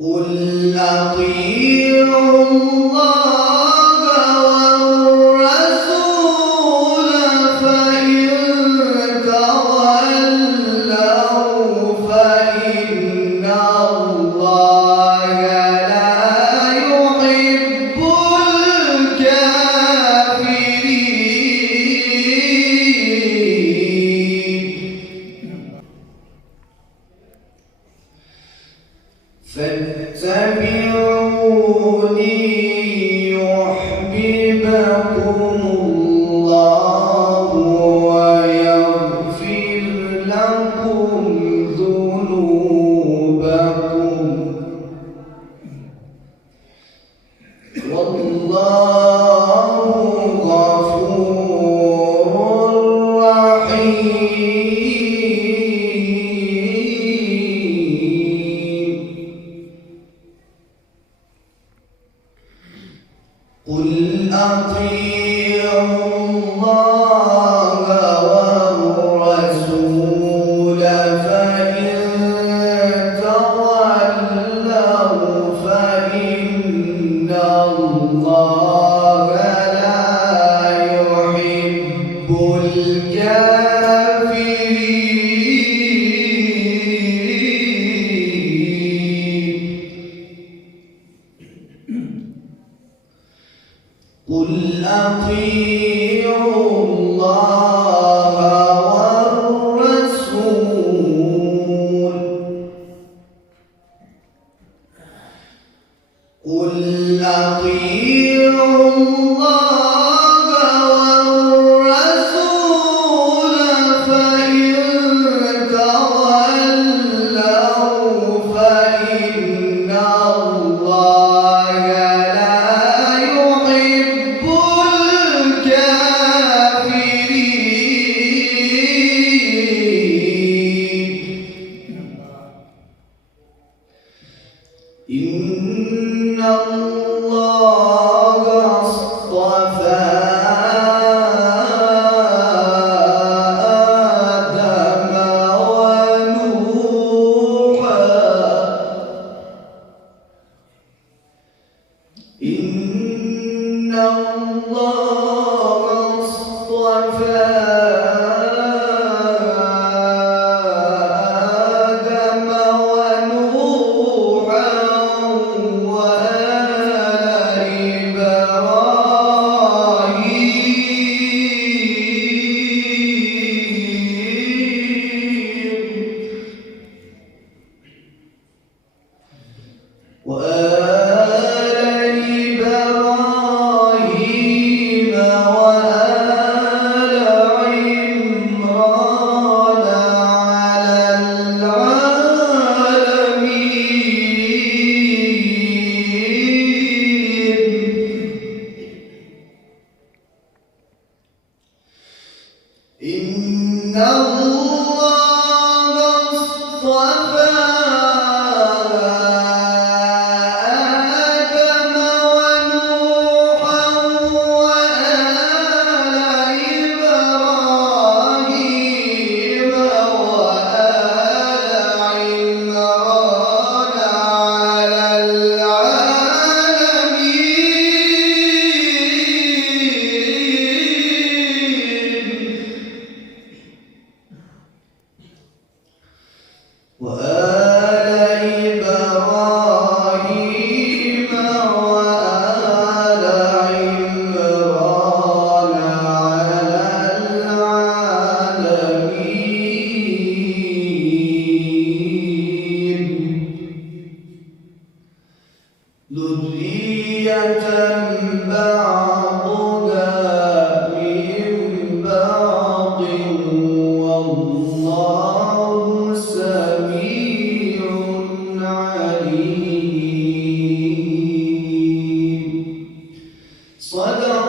قل أطيعوا الله والرسول فإن تولوا فإن الله لا يحب الكافرين. فاتبعوني يحببكم الله ويغفر لكم ذنوبكم والله غفور رحيم. قل أطيعوا الله والرسول فإن تولوا فإن الله لا يحب الكافرين. قل أطيعوا الله والرسول. قل أطيعوا الله والرسول فإن تولوا فإن الله لا يحب الكافرين. إن الله اصطفى آدم ونوحا. إن الله اصطفى آدم ونوحا وآل إبراهيم وآل عمران على العالمين. إن الله اصطفى آدم ونوحا وآل إبراهيم وآل عمران على العالمين. وآل إبراهيم وآل عمران على العالمين. ذرية بعضها من بعض والله سميع عليم. صدق